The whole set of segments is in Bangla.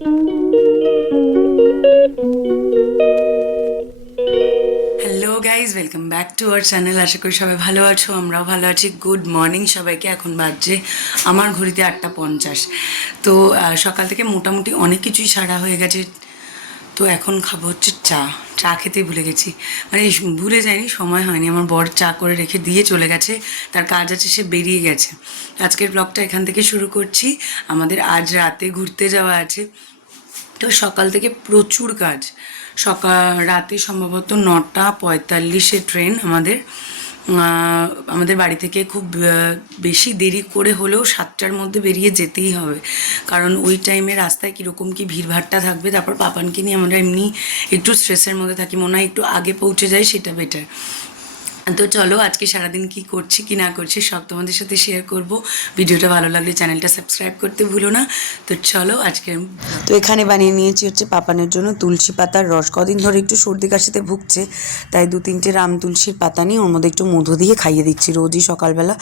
Hello guys, welcome back to our channel. আশা করি সবাই ভালো আছো, আমরাও ভালো আছি। গুড মর্নিং সবাইকে। এখন বাজছে আমার ঘড়িতে 8:50। তো সকাল থেকে মোটামুটি অনেক কিছুই সারা হয়ে গেছে। তো এখন খাবো হচ্ছে চা। চা খেতেই ভুলে গেছি, মানে ভুলে যায়নি, সময় হয়নি। আমার বর চা করে রেখে দিয়ে চলে গেছে, তার কাজ আছে, সে বেরিয়ে গেছে। আজকের ব্লগটা এখান থেকে শুরু করছি। আমাদের আজ রাতে ঘুরতে যাওয়া আছে। তো সকাল থেকে প্রচুর কাজ। রাতে সম্ভবত 9:45-এ ট্রেন আমাদের। আমাদের বাড়ি থেকে খুব বেশি দেরি করে হলেও 7টার মধ্যে বেরিয়ে যেতেই হবে, কারণ ওই টাইমে রাস্তায় কীরকম কী ভিড়ভাড়টা থাকবে। তারপর পাপানকে নিয়ে আমরা এমনি একটু স্ট্রেসের মধ্যে থাকি, মনে হয় একটু আগে পৌঁছে যাই, সেটা বেটার। তো চলো আজকে সারাদিন কি করছি কি না করছি সব তোমাদের সাথে শেয়ার করব। ভিডিওটা ভালো লাগলে চ্যানেলটা সাবস্ক্রাইব করতে ভুলো না। তো চলো আজকে তো এখানে বানিয়ে নিয়েছি হচ্ছে পাপানের জন্য তুলসী পাতার রস। কদিন ধরে একটু সর্দি কাশিতে ভুগছে, তাই 2-3টে রাম তুলসীর পাতা নিয়ে ওর মধ্যে একটু মধু দিয়ে খাইয়ে দিচ্ছি রোজই সকালবেলা।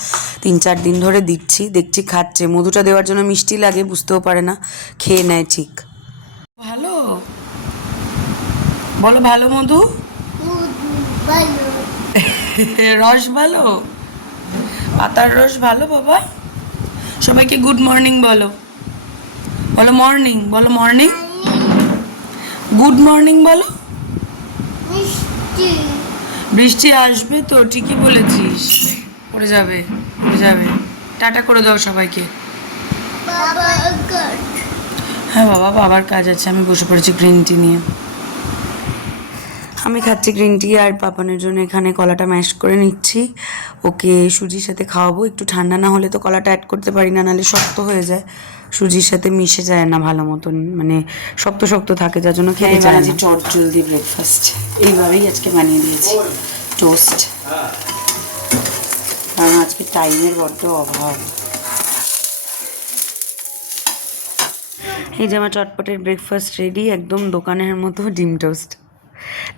3-4 দিন ধরে দিচ্ছি, দেখছি খাচ্ছে। মধুটা দেওয়ার জন্য মিষ্টি লাগে, বুঝতেও পারে না, খেয়ে নেয় ঠিক। ভালো বলো, ভালো মধু, রস ভালো, পাতার রস ভালো বাবা। সবাইকে গুড মর্নিং বলো, বলো মর্নিং, বলো মর্নিং, গুড মর্নিং বলো। বৃষ্টি আসবে তো, ঠিকই বলেছিস, পড়ে যাবে পড়ে যাবে। টাটা করে দাও সবাইকে। হ্যাঁ বাবা, বাবার কাজ আছে। আমি বসে পড়েছি গ্রিন টি নিয়ে। আমি খাচ্ছি গ্রিন টি, আর পাপানের জন্য এখানে কলাটা ম্যাশ করে নিচ্ছি। ওকে সুজির সাথে খাওয়াবো। একটু ঠান্ডা না হলে তো কলাটা অ্যাড করতে পারি না, নাহলে শক্ত হয়ে যায়, সুজির সাথে মিশে যায় না ভালো মতন, মানে শক্ত শক্ত থাকে, যার জন্য খেতে চাই না। চট জলদি ব্রেকফাস্ট এইভাবেই আজকে বানিয়ে দিয়েছি, টোস্ট, কারণ আজকে টাইমের বড্ড অভাব। এই যে আমার চটপটের ব্রেকফাস্ট রেডি, একদম দোকানের মতো ডিম টোস্ট।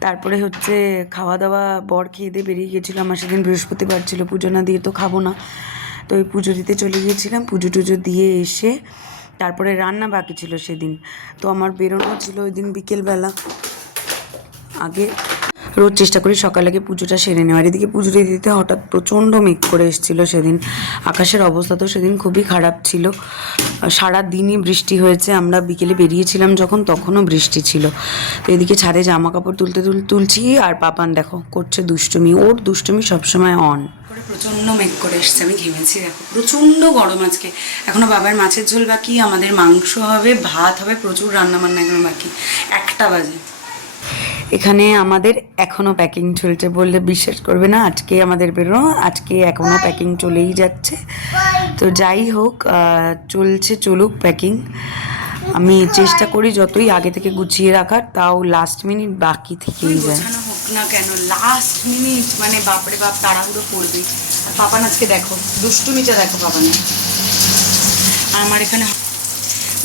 তারপরে হচ্ছে খাওয়া দাওয়া, বর খেয়ে দিয়ে বেরিয়ে গেছিলো। আমার সেদিন বৃহস্পতিবার ছিল, পুজো না দিয়ে তো খাবো না, তো ওই পুজো দিতে চলে গিয়েছিলাম। পুজো টুজো দিয়ে এসে তারপরে রান্না বাকি ছিল সেদিন, তো আমার বেরোনো ছিল ওই দিন বিকেলবেলা। আগে রোজ চেষ্টা করি সকালে আগে পুজোটা সেরে নেওয়ার। এদিকে পুজো দিতে হঠাৎ প্রচণ্ড মেঘ করে এসেছিলো সেদিন। আকাশের অবস্থা তো সেদিন খুবই খারাপ ছিল, সারা দিনই বৃষ্টি হয়েছে। আমরা বিকেলে বেরিয়েছিলাম যখন, তখনও বৃষ্টি ছিল। তো এদিকে ছাদে জামা কাপড় তুলছি, আর পাপান দেখো করছে দুষ্টুমি। ওর দুষ্টুমি সবসময় অন। প্রচণ্ড মেঘ করে এসছে, আমি ঘেমেছি দেখো, প্রচণ্ড গরম আজকে। এখনও বাবার মাছের ঝোল বাকি, আমাদের মাংস হবে, ভাত হবে, প্রচুর রান্নাবান্না এখনো বাকি। 1টা বাজে। এখানে আমাদের এখনও প্যাকিং চলছে, বললে বিশ্বাস করবে না। আজকে আমাদের বেরোনো, আজকে এখনও প্যাকিং চলেই যাচ্ছে। তো যাই হোক, চলুক প্যাকিং। আমি চেষ্টা করি যতই আগে থেকে গুছিয়ে রাখার, তাও লাস্ট মিনিট বাকি থেকেই যায়। হোক না কেন লাস্ট মিনিট মানে বাপরে বাপ, তাড়াহুড়ো করবেই। আর পাপান আজকে দেখো দুষ্টুমিটা দেখো পাপানের। আমার এখানে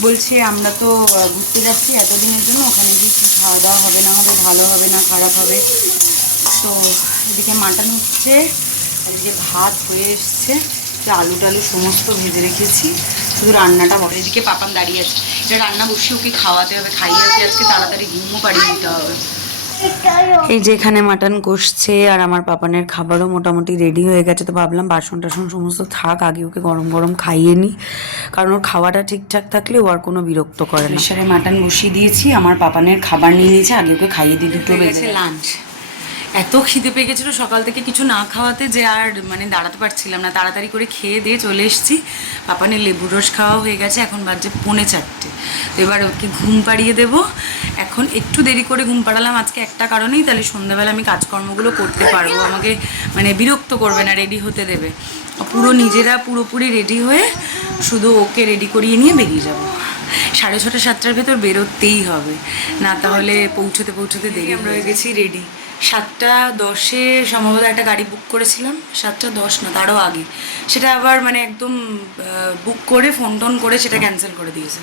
বলছে আমরা তো ঘুরতে যাচ্ছি এতদিনের জন্য, ওখানে গিয়ে কী খাওয়া দাওয়া হবে না হবে, ভালো হবে না খারাপ হবে। তো এদিকে মাটন হচ্ছে, আর এদিকে ভাত হয়ে এসছে, আলু টালু সমস্ত ভেজে রেখেছি, শুধু রান্নাটা বড়। এদিকে পাপান দাঁড়িয়ে আছে, এটা রান্না বসে ওকে খাওয়াতে হবে, খাইয়ে আজকে তাড়াতাড়ি ঘুমও পাড়িয়ে দিতে হবে। এই যে এখানে মাটন কষছে, আর আমার পাপানের খাবারও মোটামুটি রেডি হয়ে গেছে। তো ভাবলাম বাসন টাসন সমস্ত থাক, আগে ওকে গরম গরম খাইয়ে নিই, কারণ ওর খাওয়াটা ঠিকঠাক থাকলে ও আর কোনো বিরক্ত করে না। প্রেসারে মাটন বসিয়ে দিয়েছি, আমার পাপানের খাবার নিয়ে নিয়েছে, আগে ওকে খাইয়ে দিই। 2টো বেজে লাঞ্চ। এত খিদে পেয়ে গেছিলো সকাল থেকে কিছু না খাওয়াতে, যে আর মানে দাঁড়াতে পারছিলাম না। তাড়াতাড়ি করে খেয়ে দিয়ে চলে এসেছি। পাপানের লেবুর রস খাওয়া হয়ে গেছে, এখন বাজে 3:45। তো এবার ওকে ঘুম পাড়িয়ে দেবো। এখন একটু দেরি করে ঘুম পাড়ালাম আজকে একটা কারণেই, তাহলে সন্ধ্যাবেলা আমি কাজকর্মগুলো করতে পারবো, আমাকে মানে বিরক্ত করবে না, রেডি হতে দেবে। নিজেরা পুরোপুরি রেডি হয়ে শুধু ওকে রেডি করিয়ে নিয়ে বেরিয়ে যাবো। 6:30 7টার ভেতর বেরোতেই হবে, না তাহলে পৌঁছতে দেরি। আমরা হয়ে গেছি রেডি। 7:10-এ সম্ভবত একটা গাড়ি বুক করেছিলাম, 7:10 না তারও আগে। সেটা আবার মানে একদম বুক করে ফোন টোন করে সেটা ক্যান্সেল করে দিয়েছে।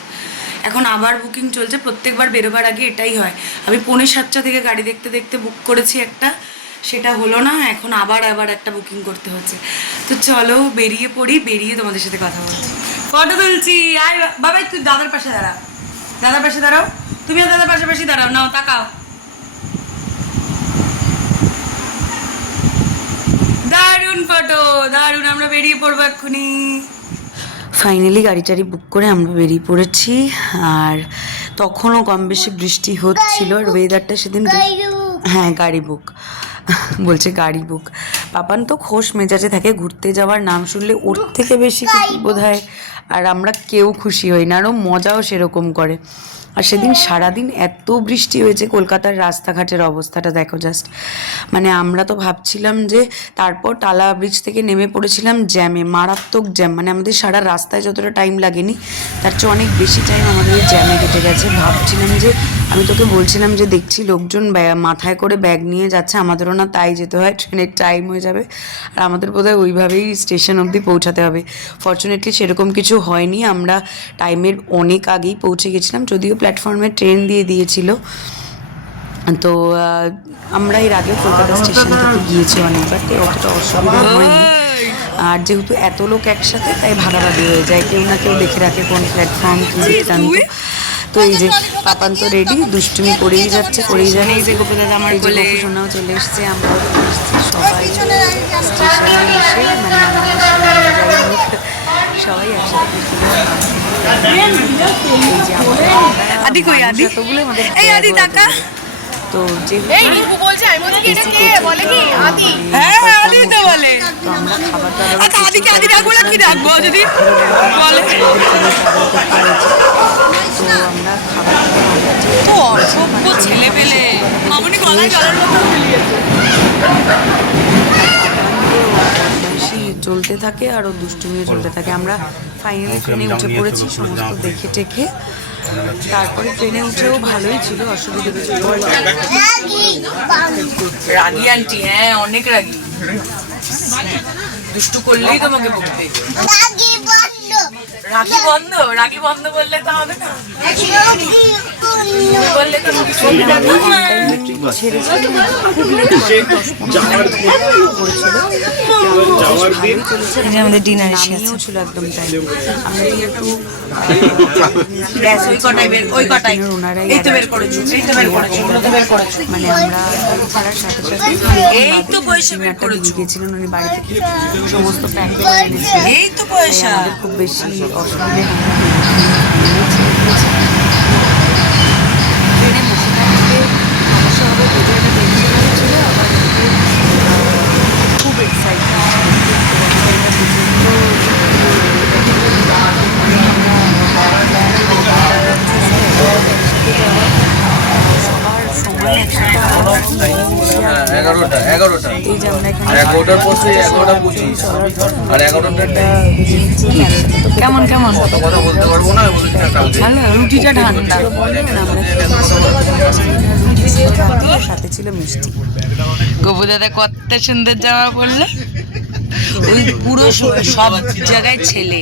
এখন আবার বুকিং চলছে, প্রত্যেকবার বেরোবার আগে এটাই হয়। আমি 6:45 থেকে গাড়ি দেখতে দেখতে বুক করেছি একটা, সেটা হলো না, এখন আবার একটা বুকিং করতে হচ্ছে। তো চলো বেরিয়ে পড়ি, বেরিয়ে তোমাদের সাথে কথা বলছি। ফটো তুলছি, আয় বাবা একটু দাদার পাশে দাঁড়া। দাদার পাশে দাঁড়াও, তুমিও দাদার পাশাপাশি দাঁড়াও, নাও তাকাও। দারুণ ফটো, দারুণ। আমরা বেরিয়ে পড়বো এক্ষুনি। ফাইনালি গাড়ি টাড়ি বুক করে আমরা বেরিয়ে পড়েছি। আর তখনও কম বেশি বৃষ্টি হচ্ছিল। আর ওয়েদারটা সেদিন, হ্যাঁ গাড়ি বুক বলছে, গাড়ি বুক। পাপান তো খোশ মেজাজে থাকে, ঘুরতে যাওয়ার নাম শুনলে ওর থেকে বেশি বোধ হয় আর আমরা কেউ খুশি হই না, আরও মজাও সেরকম করে। আর সেদিন সারাদিন এত বৃষ্টি হয়েছে, কলকাতার রাস্তাঘাটের অবস্থাটা দেখো জাস্ট। মানে আমরা তো ভাবছিলাম যে, তারপর টালা ব্রিজ থেকে নেমে পড়েছিলাম জ্যামে, মারাত্মক জ্যাম। মানে আমাদের সারা রাস্তায় যতটা টাইম লাগেনি তার চেয়ে অনেক বেশি টাইম আমাদের ওই জ্যামে কেটে গেছে। ভাবছিলাম যে, আমি তোকে বলছিলাম যে দেখছি লোকজন মাথায় করে ব্যাগ নিয়ে যাচ্ছে, আমাদেরও না তাই যেতে হয়, ট্রেনের টাইম হয়ে যাবে আর আমাদের বোধহয় ওইভাবেই স্টেশন অবধি পৌঁছাতে হবে। ফর্চুনেটলি সেরকম কিছু হয়নি, আমরা টাইমের অনেক আগেই পৌঁছে গেছিলাম, যদিও প্ল্যাটফর্মে ট্রেন দিয়ে দিয়েছিল। তো আমরা এর আগেও কলকাতা স্টেশন থেকে গিয়েছি অনেকবার, তো অতটা অসুবিধা হয়নি। আর যেহেতু এত লোক একসাথে তাই ভাগাভাগি হয়ে যায়, কেউ না কেউ দেখে রাখে কোন প্ল্যাটফর্ম কি বৃত্তান্ত। তো এই যে পাপান তো রেডি, দুষ্টুমি করেই যাচ্ছে করেই যাচ্ছে। এই যে গোপু দাদা আমার কোলে, সোনাও চলে এসছে, আমরাও চলে এসেছি সবাই স্টেশনে এসে, মানে সবাই একসাথে আদি কই আদি এতগুলো আমাদের এই আদি টাকা। তো যেহেতু বলছে আমি বলি এটা কে বলে কি আদি, হ্যাঁ আদি তো বলে। তো আমরা খাবার দাবার, আচ্ছা আদিকে আদি ডাকবো না কি ডাকবো যদি বলে। তো আমরা খাবার দাবার তো অসভ্য ছেলে পেলে মামুনি গলায় জলের মতো মিলিয়ে চলতে থাকে আর ও দুষ্টুমিও চলতে থাকে। আমরা ফাইনালি ট্রেনে উঠে পড়েছি সমস্ত দেখে টেখে। তারপরে ট্রেনে উঠেও ভালোই ছিল, অসুবিধা কিছু। রাগি আন্টি, হ্যাঁ অনেক রাগি, দুষ্টু করলেই তোমাকে বকতে। রাগি বন্ধ, রাগি বন্ধ বললে তো হবে না, বললে তো আমাদের ডিনার ছিল একদম টাইম। আমরা একটু মানে আমরা ছাড়ার সাথে সাথে এই তো পয়সা বের করে গিয়েছিলেন উনি বাড়ি থেকে, সমস্ত প্যাক করে এনেছিলেন। এই তো পয়সা, আমাদের খুব বেশি অসুবিধে ট্রেনে বসে থাকতে সমস্যা হবে, বোঝাটা টেনশন ছিল। আবার খুব কেমন কেমন রুটিটা ঠান্ডা, সাথে ছিল মিষ্টি। গোপু দাদা কত সুন্দর জামা পরলো, ওই পুরো সব জায়গায় ছেলে।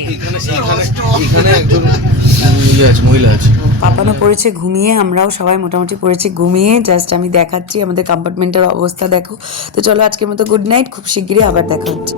পাপানো পড়েছে ঘুমিয়ে, আমরাও সবাই মোটামুটি পড়েছি ঘুমিয়ে। জাস্ট আমি দেখাচ্ছি আমাদের কম্পার্টমেন্টের অবস্থা দেখো। তো চলো আজকের মতো গুড নাইট, খুব শিগগিরই আবার দেখা হচ্ছে।